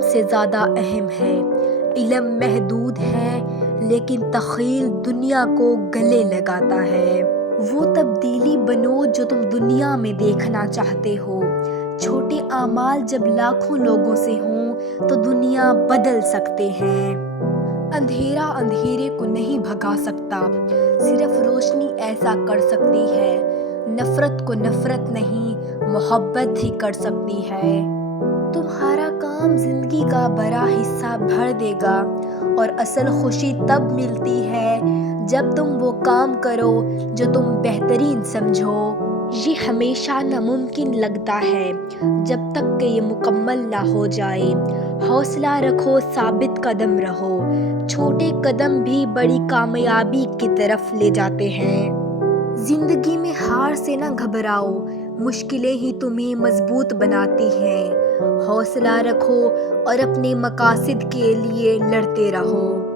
علم سے زیادہ اہم ہے۔ علم محدود ہے لیکن تخیل دنیا کو گلے لگاتا ہے۔ وہ تبدیلی بنو جو تم دنیا میں دیکھنا چاہتے ہو۔ چھوٹے اعمال جب لاکھوں لوگوں سے ہوں تو دنیا بدل سکتے ہیں۔ اندھیرا اندھیرے کو نہیں بھگا سکتا، صرف روشنی ایسا کر سکتی ہے۔ نفرت کو نفرت نہیں، محبت ہی کر سکتی ہے۔ تمہارا کام زندگی کا بڑا حصہ بھر دے گا، اور اصل خوشی تب ملتی ہے جب تم وہ کام کرو جو تم بہترین سمجھو۔ یہ ہمیشہ ناممکن لگتا ہے جب تک کہ یہ مکمل نہ ہو جائے۔ حوصلہ رکھو، ثابت قدم رہو، چھوٹے قدم بھی بڑی کامیابی کی طرف لے جاتے ہیں۔ زندگی میں ہار سے نہ گھبراؤ، مشکلیں ہی تمہیں مضبوط بناتی ہیں۔ حوصلہ رکھو اور اپنے مقاصد کے لیے لڑتے رہو۔